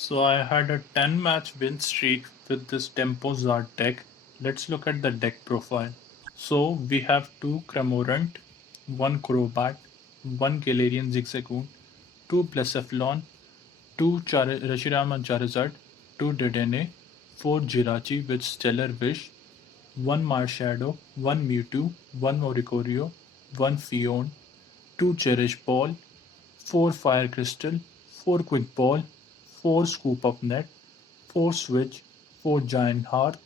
So I had a 10 match win streak with this Tempo Zard deck. Let's look at the deck profile. So we have 2 Cramorant, 1 Crobat, 1 Galarian Zigzagoon, 2 Blacephalon, 2 Reshiram Charizard, 2 Dedenne, 4 Jirachi with Stellar Wish, 1 Marshadow, 1 Mewtwo, 1 Oricorio, 1 Phione, 2 Cherish Ball, 4 Fire Crystal, 4 Quick Ball, 4 Scoop Up Net, 4 Switch, 4 Giant Hearth,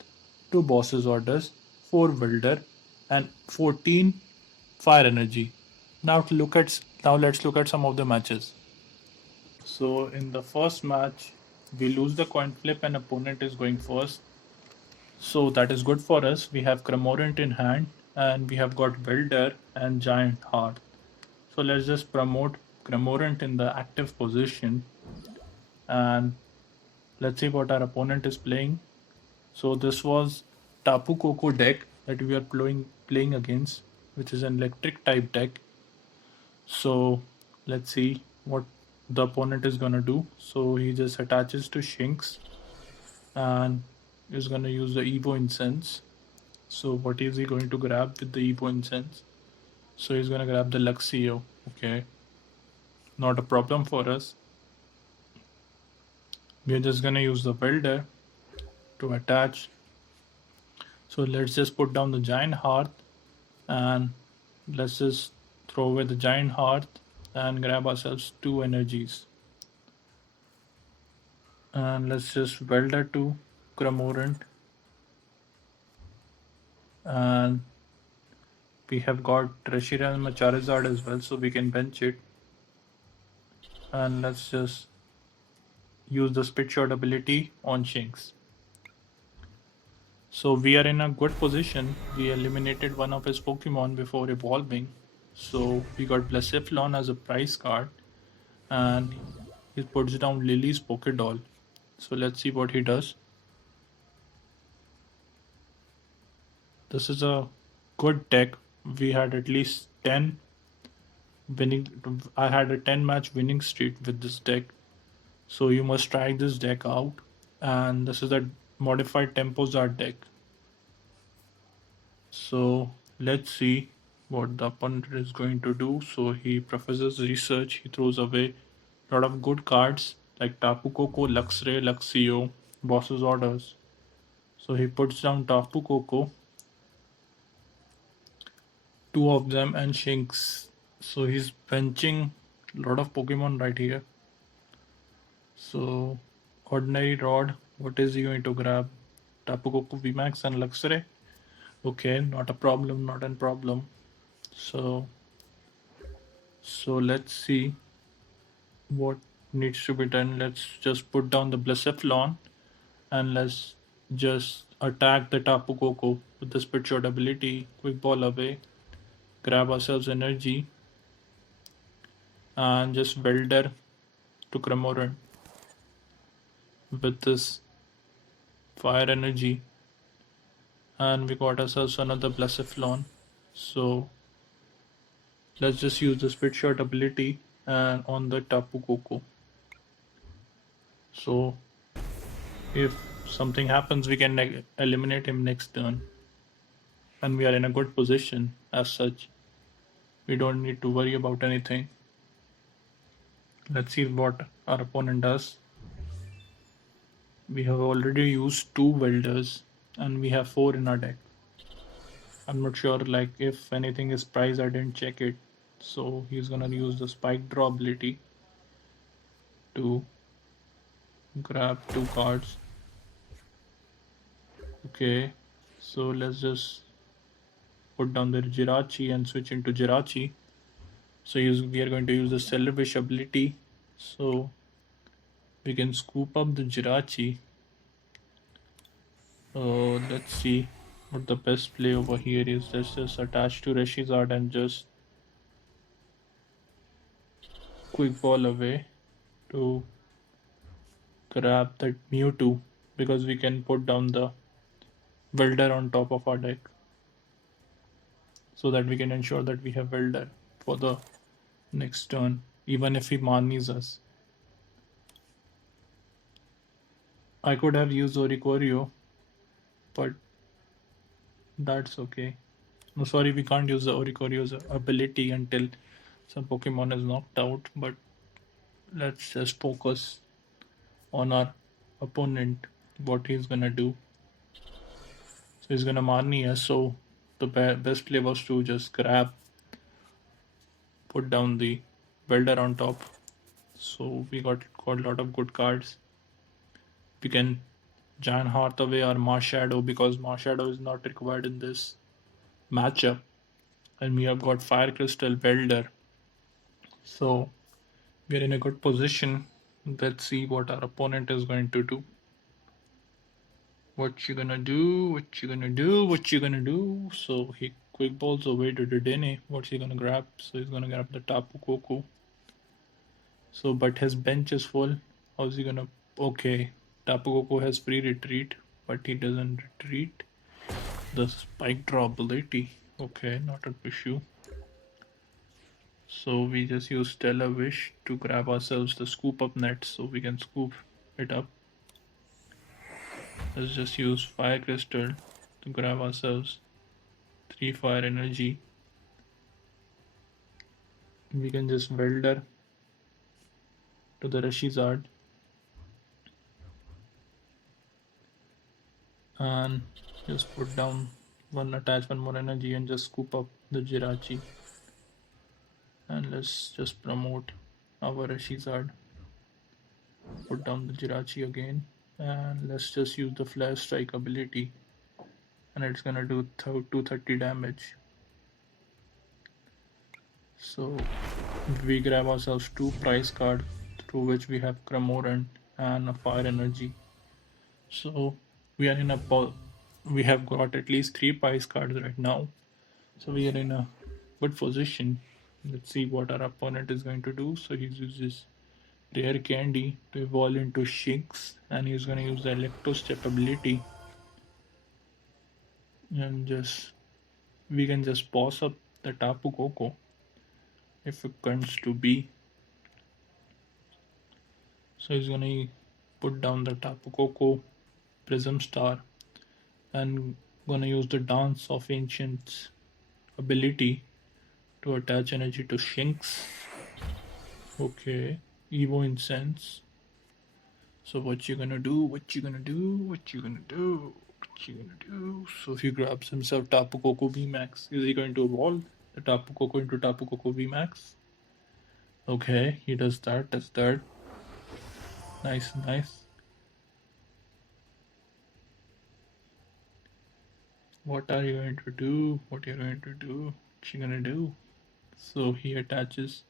2 Boss's Orders, 4 Welder, and 14 Fire Energy. Now let's look at some of the matches. So in the first match, we lose the coin flip and opponent is going first. So that is good for us. We have Cramorant in hand and we have got Welder and Giant Hearth. So let's just promote Cramorant in the active position and let's see what our opponent is playing. So this was Tapu Koko deck that we are playing against, which is an electric type deck. So let's see what the opponent is gonna do. So he just attaches to Shinx and is gonna use the Evo Incense. So what is he going to grab with the Evo Incense? So he's gonna grab the Luxio. Okay, not a problem for us. We're just gonna use the Welder to attach. So let's just put down the Giant Hearth and let's just throw away the Giant Hearth and grab ourselves 2 energies. And let's just Welder to Cramorant. And we have got Reshiram Charizard as well, so we can bench it. And let's just use the Spit Shot ability on Shinx. So we are in a good position. We eliminated one of his Pokemon before evolving. So we got Blacephalon as a prize card. And he puts down Lily's Pokédoll. So let's see what he does. This is a good deck. We had at least 10 winning. I had a 10 match winning streak with this deck. So you must try this deck out. And this is a modified Tempo Zard deck. So let's see what the opponent is going to do. So he professes research. He throws away a lot of good cards like Tapu Koko, Luxray, Luxio, Boss's Orders. So he puts down Tapu Koko, 2 of them, and Shinx. So he's benching a lot of Pokemon right here. So Ordinary Rod, what is he going to grab? Tapu Koko, VMAX, and Luxray. Okay, not a problem, not a problem. So let's see what needs to be done. Let's just put down the Blacephalon and let's just attack the Tapu Koko with the Spit Shot ability, Quick Ball away, grab ourselves energy and just Welder to Cramorant with this Fire Energy, and we got ourselves another Blacephalon. So let's just use the Spit Shot ability and on the Tapu Koko. So if something happens, we can eliminate him next turn, and we are in a good position as such. We don't need to worry about anything. Let's see what our opponent does. We have already used 2 Welders and we have 4 in our deck. I'm not sure like if anything is prize, I didn't check it. So he's gonna use the Spike Draw ability to grab 2 cards. Okay, so let's just put down the Jirachi and switch into Jirachi. So we are going to use the Stellar Wish ability. So we can scoop up the Jirachi. Let's see what the best play over here is. Let's just attach to Reshiram and just Quick Ball away to grab that Mewtwo, because we can put down the Welder on top of our deck so that we can ensure that we have Welder for the next turn even if he manis us. I could have used Oricorio, but that's okay. No, sorry, we can't use the Oricorio's ability until some Pokemon is knocked out, but let's just focus on our opponent, what he's gonna do. So he's gonna Marnie us, so the best play was to just grab, put down the Welder on top. So we got a lot of good cards. We can Giant Hearth away or Marshadow because Marshadow is not required in this matchup. And we have got Fire Crystal Welder. So we're in a good position. Let's see what our opponent is going to do. What you gonna do? What you gonna do? What you gonna do? So he quick balls away to Dedenne. What's he gonna grab? So he's gonna grab the Tapu Koko. So but his bench is full. How's he gonna? Okay, Tapu Koko has free retreat, but he doesn't retreat. The spike draw ability. Okay, not an issue. So we just use Stellar Wish to grab ourselves the Scoop Up Net so we can scoop it up. Let's just use Fire Crystal to grab ourselves 3 Fire Energy. We can just Welder to the Reshizard and just put down attach one more energy and just scoop up the Jirachi. And let's just promote our Reshizard. Put down the Jirachi again and let's just use the Flash Strike ability and it's gonna do 230 damage. So we grab ourselves 2 prize cards through which we have Cramorant and a Fire Energy. So we are in a we have got at least 3 prize cards right now. So we are in a good position. Let's see what our opponent is going to do. So he uses Rare Candy to evolve into Shinx and he's going to use the Electro Step ability and just we can just pause up the Tapu Koko if it comes to be. So he's gonna put down the Tapu Koko, Prism Star, and gonna use the Dance of Ancients ability to attach energy to Shinx. Okay, Evo Incense. So what you gonna do? What you gonna do? What you gonna do? What you gonna do? So he grabs himself Tapu Koko VMAX. Is he going to evolve the Tapu Koko into Tapu Koko VMAX? Okay, he does that. Does that. Nice, nice. What are you going to do? What are you going to do? What you gonna do? So he attaches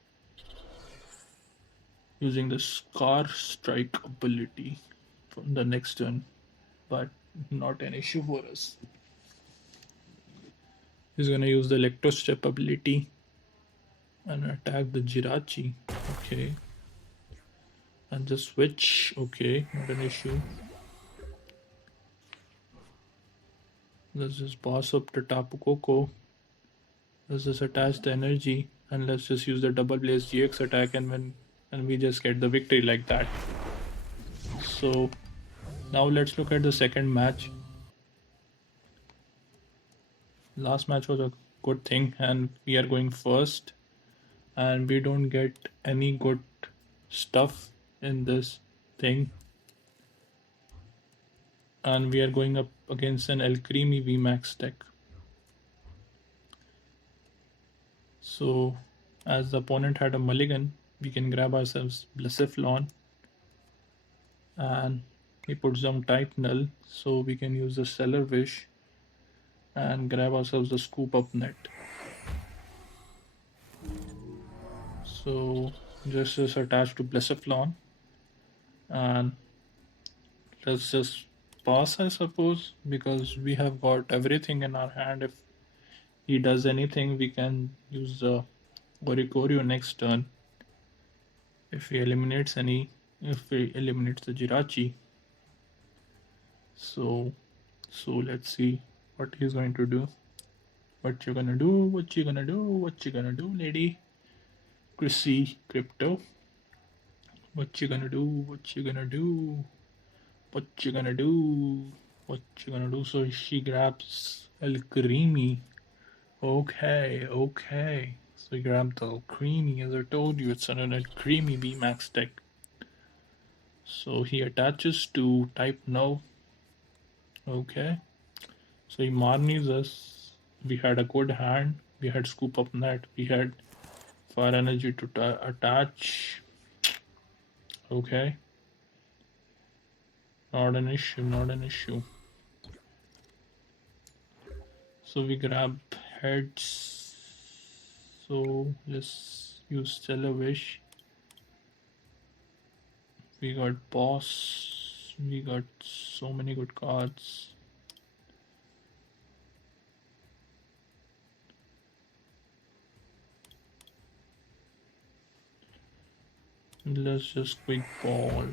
using the Scar Strike ability from the next turn, but not an issue for us. He's gonna use the Electro Step ability and attack the Jirachi. Okay. And just switch. Okay, not an issue. Let's just boss up the Tapu Koko. Let's just attach the energy and let's just use the double blaze GX attack and we just get the victory like that. So now let's look at the second match. Last match was a good thing and we are going first and we don't get any good stuff in this thing. And we are going up against an El Creamy VMAX deck. So as the opponent had a mulligan, we can grab ourselves Blacephalon and he puts down type null, so we can use the Stellar Wish and grab ourselves the Scoop Up Net. So just is attached to Blacephalon and let's just pass, I suppose, because we have got everything in our hand. If he does anything, we can use the Oricorio next turn. If he eliminates the Jirachi. So let's see what he's going to do. What you gonna do? What you gonna do? What you gonna do, lady? Chrissy Crypto. What you gonna do? What you gonna do? What you gonna do? What you gonna do? So she grabs El Creamy. Okay, okay. So he grabbed the El Creamy. As I told you, it's an El Creamy VMAX deck. So he attaches to type no. Okay. So he Marnies us. We had a good hand. We had Scoop Up Net. We had Fire Energy to attach. Okay. Not an issue, not an issue. So we grab heads. So let's use Televish. We got boss. We got so many good cards. Let's just quick ball.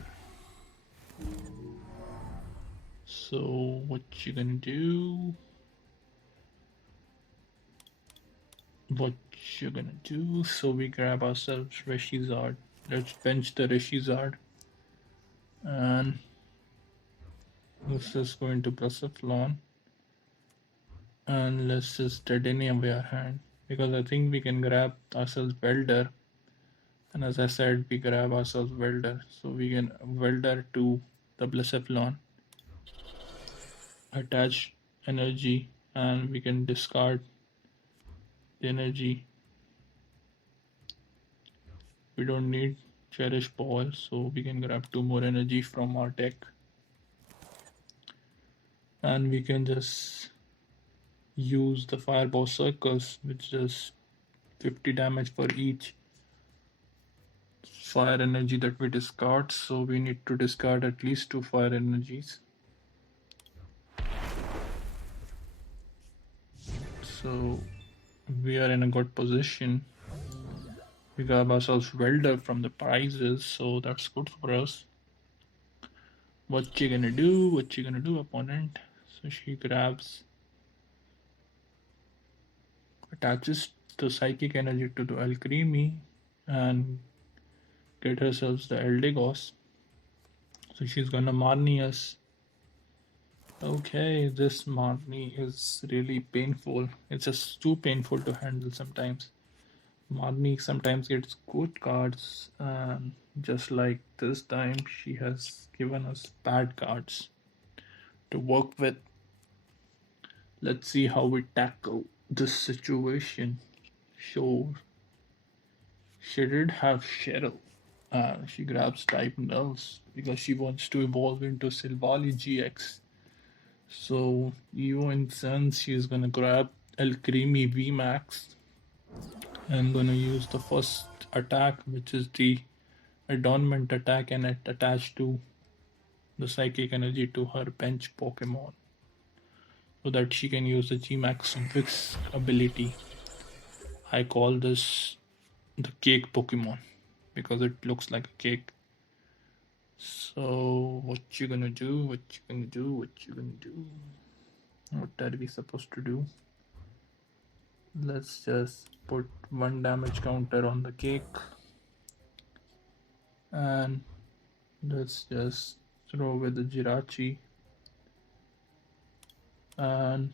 So what you gonna do? What you gonna do? So we grab ourselves Reshizard. Let's bench the Reshizard. And let's just go into Blacephalon. And let's just Dedenne away our hand. Because I think we can grab ourselves Welder. And as I said, we grab ourselves Welder. So we can Welder to the Blacephalon. Attach energy. And we can discard the energy. We don't need Cherish Ball. So we can grab 2 more energy from our deck. And we can just use the Fireball Circus, which does 50 damage for each fire energy that we discard. So we need to discard at least 2 fire energies. So we are in a good position. We got ourselves Welder from the prizes, so that's good for us. What you gonna do? What you gonna do, opponent? So she grabs, attaches the psychic energy to the Alchemy and get herself the Eldegoss. So she's gonna Marnie us. Okay, this Marnie is really painful. It's just too painful to handle sometimes. Marnie sometimes gets good cards, and just like this time, she has given us bad cards to work with. Let's see how we tackle this situation. Sure. She did have Cheryl. She grabs type nulls because she wants to evolve into Silvally GX. So, Evo in sense, she's gonna grab El Creamy VMAX. I'm gonna use the first attack, which is the Adornment attack, and it attached to the Psychic Energy to her bench Pokemon so that she can use the Gmax Whisk ability. I call this the cake Pokemon because it looks like a cake. So what you gonna do? What you gonna do? What you gonna do? What are we supposed to do? Let's just put 1 damage counter on the cake. And let's just throw with the Jirachi. And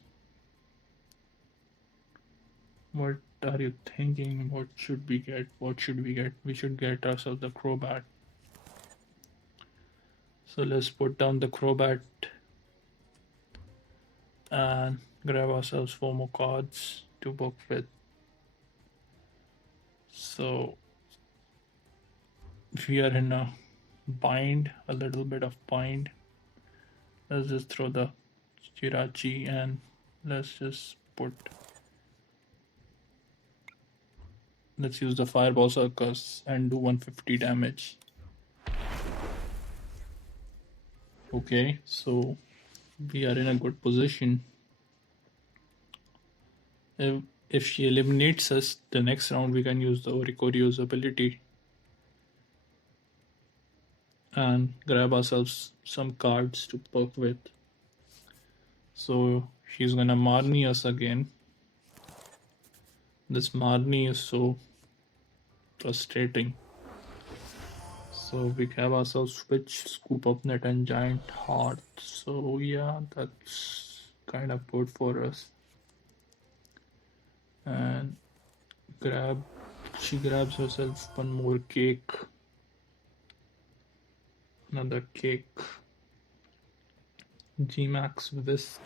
what are you thinking? What should we get? What should we get? We should get ourselves the Crobat. So let's put down the Crobat and grab ourselves 4 more cards to work with. So we are in a bind, a little bit of bind. Let's just throw the Jirachi and let's just let's use the Fireball Circus and do 150 damage. Okay, so we are in a good position. If she eliminates us, the next round we can use the Oricorio's ability and grab ourselves some cards to work with. So she's gonna Marnie us again. This Marnie is so frustrating. So we have ourselves Switch, Scoop Up Net and Giant Hearth. So yeah, that's kind of good for us. And she grabs herself one more cake. Another cake. G-Max Whisk.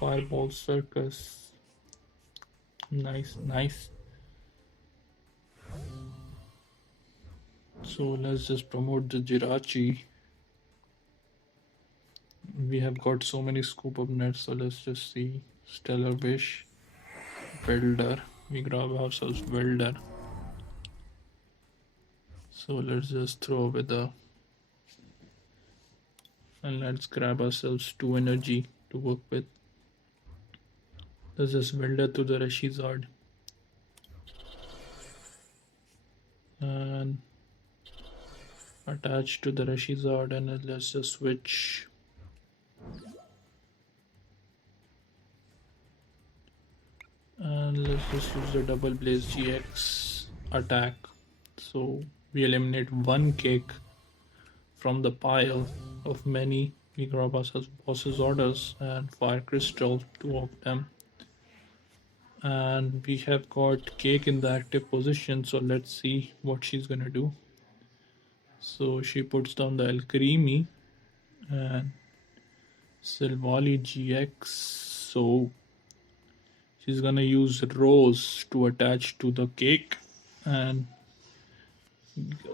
Fireball Circus. Nice, nice. So let's just promote the Jirachi. We have got so many Scoop Up Nets, so let's just see. Stellar Wish. Welder. We grab ourselves Welder. So let's just throw away the... And let's grab ourselves 2 energy to work with. Let's just Welder to the Reshiram. And attach to the Reshiram, and let's just switch. And let's just use the double Blaze-GX attack. So we eliminate one cake from the pile of many. We grab ourselves boss's orders and Fire Crystal, 2 of them. And we have got cake in the active position, so let's see what she's gonna do. So she puts down the Alcremie and Silvally GX. So she's gonna use Rose to attach to the cake and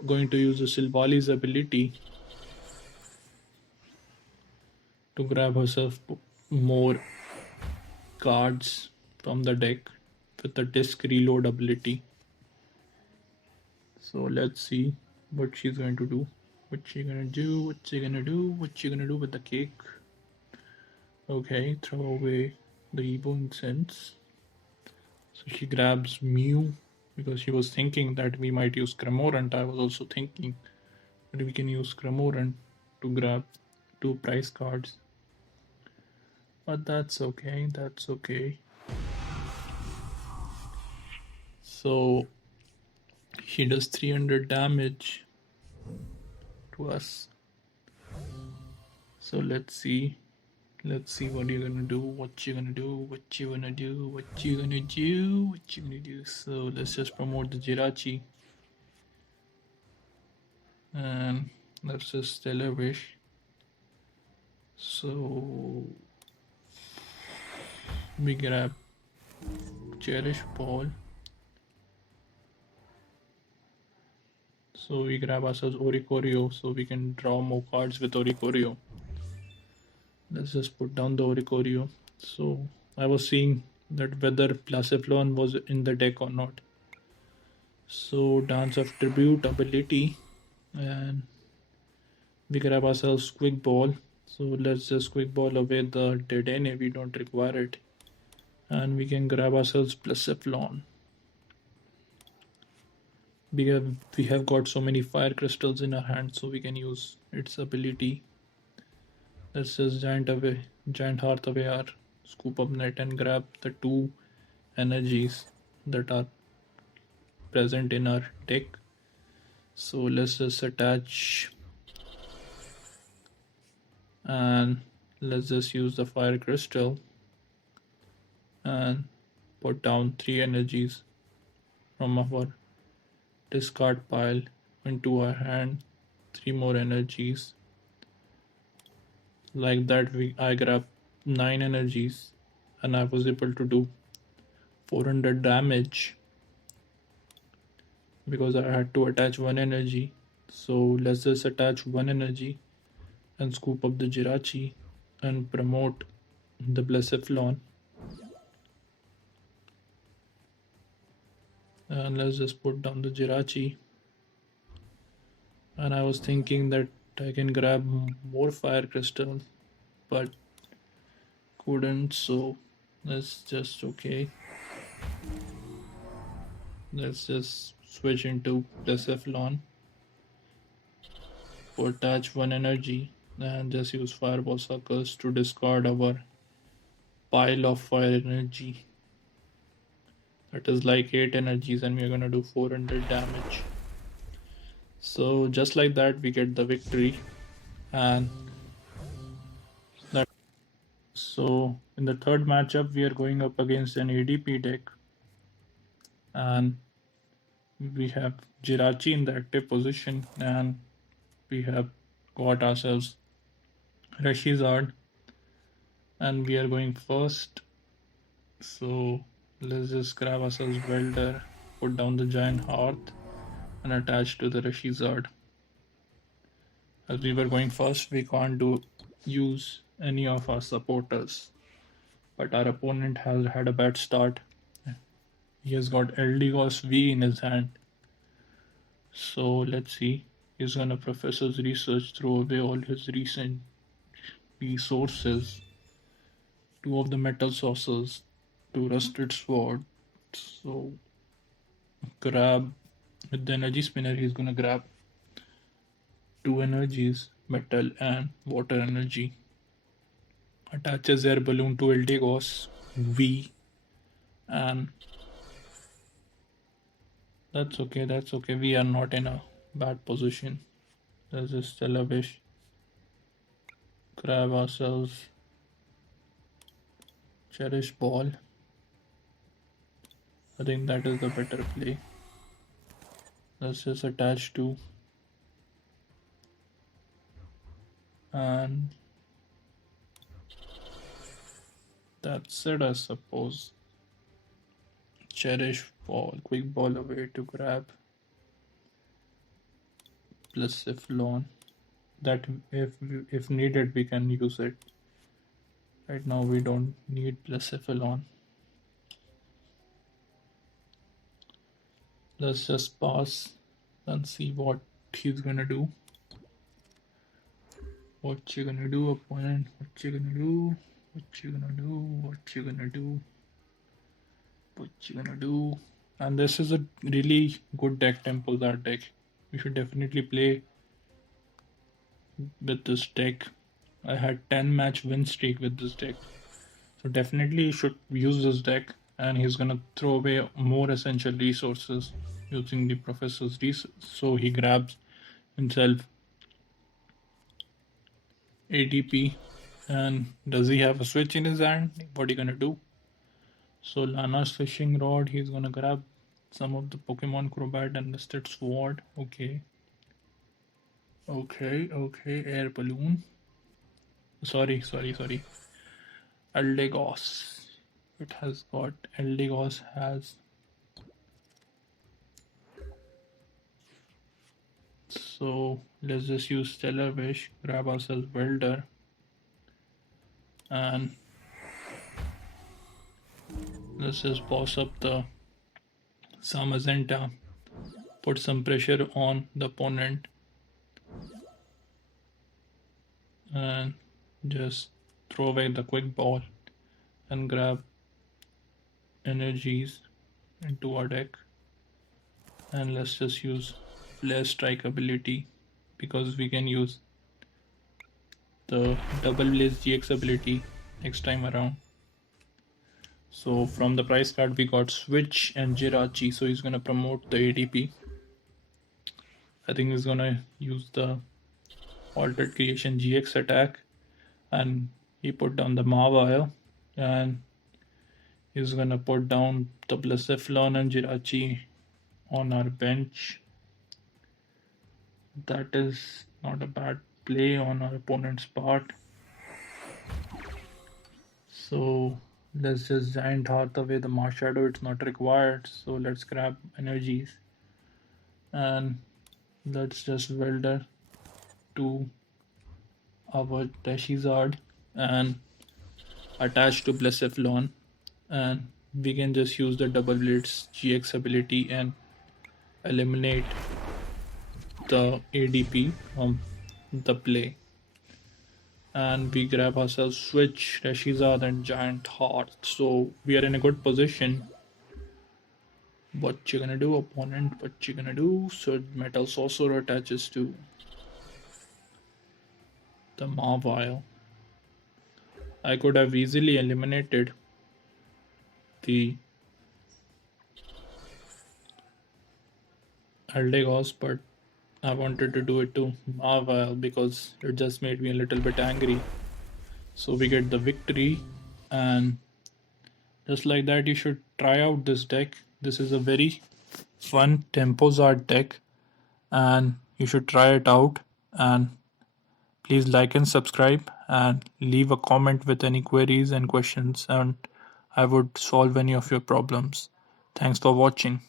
going to use the Silvally's ability to grab herself more cards from the deck with the disc reload ability. So let's see what she's going to do. What's she gonna do? What's she gonna do? What's she gonna do with the cake? Okay, throw away the Evo Incense. So she grabs Mew because she was thinking that we might use Cramorant. I was also thinking that we can use Cramorant to grab 2 prize cards. But that's okay, that's okay. So she does 300 damage to us. So let's see what you're gonna do, what you gonna do, what you gonna do, what you gonna do, what you gonna do. So let's just promote the Jirachi. And let's just Stellar Wish. So we grab Cherish Ball. So we grab ourselves Oricorio so we can draw more cards with Oricorio. Let's just put down the Oricorio. So I was seeing that whether Blacephalon was in the deck or not. So Dance of Tribute ability, and we grab ourselves Quick Ball. So let's just Quick Ball away the Dedenne, we don't require it. And we can grab ourselves Blacephalon. We have got so many Fire Crystals in our hand, so we can use its ability. Let's just Giant Hearth away our Scoop Up Net and grab the 2 energies that are present in our deck. So let's just attach and let's just use the Fire Crystal and put down 3 energies from our discard pile into our hand, 3 more energies. Like that I grabbed 9 energies and I was able to do 400 damage because I had to attach 1 energy. So let's just attach 1 energy and scoop up the Jirachi and promote the Blacephalon. And let's just put down the Jirachi. And I was thinking that I can grab more Fire Crystal, but couldn't, so let's just let's just switch into Blacephalon, attach 1 energy and just use Fireball Suckers to discard our pile of fire energy. That is like 8 energies and we're gonna do 400 damage. So just like that, we get the victory. And that, so in the third matchup, we are going up against an ADP deck, and we have Jirachi in the active position, and we have got ourselves Reshiram, and we are going first. So let's just grab ourselves Welder, put down the Giant Hearth, and attach to the Reshiram. As we were going first, we can't use any of our supporters, but our opponent has had a bad start. He has got Eldegoss V in his hand. So let's see. He's gonna Professor's Research, throw away all his recent resources, two of the metal saucers, two rusted sword. So grab with the energy spinner, he's gonna grab two energies, metal and water energy. Attaches air balloon to Eldegoss V, and that's okay, that's okay. We are not in a bad position. Let's just Stellar Wish. Grab ourselves Cherish Ball. I think that is the better play. Let's just attach to, and that's it, I suppose. Cherish Ball, quick ball away to grab Blacephalon. That if needed, we can use it. Right now, we don't need Blacephalon. Let's just pass and see what he's gonna do. What you gonna do, opponent? What you gonna do? What you gonna do? What you gonna do? What you gonna do? And this is a really good deck, Tempozar deck. You should definitely play with this deck. I had 10 match win streak with this deck. So definitely you should use this deck, and he's gonna throw away more essential resources using the Professor's research. So he grabs himself ATP. And does he have a switch in his hand? What are you gonna do? So Lana's fishing rod, he's gonna grab some of the Pokemon Crobat and listed sword. Okay. Okay, air balloon. Sorry. Eldegoss. It has got Eldegoss has. So let's just use Stellar Wish, grab ourselves Welder, and let's just boss up the Samazenta, put some pressure on the opponent, and just throw away the quick ball and grab energies into our deck. And let's just use Flare Strike ability, because we can use the double Blaze GX ability next time around. So from the price card we got Switch and Jirachi, so he's gonna promote the ADP. I think he's gonna use the Altered Creation GX attack, and he put down the Mawile, and he's gonna put down the Blacephalon and Jirachi on our bench. That is not a bad play on our opponent's part. So let's just Giant Hearth away the Marshadow, it's not required. So let's grab energies, and let's just Welder to our Reshiram and attach to Blacephalon, and we can just use the Double Blades GX ability and eliminate the ADP from the play. And we grab ourselves Switch, Reshiram and Giant Hearth. So we are in a good position. What you gonna do, opponent? What you gonna do? So Metal Saucer attaches to the Mawile. I could have easily eliminated the Eldegoss, but I wanted to do it to Marvel because it just made me a little bit angry. So we get the victory, and just like that, you should try out this deck. This is a very fun Tempozard deck, and you should try it out. And please like and subscribe and leave a comment with any queries and questions, and I would solve any of your problems. Thanks for watching.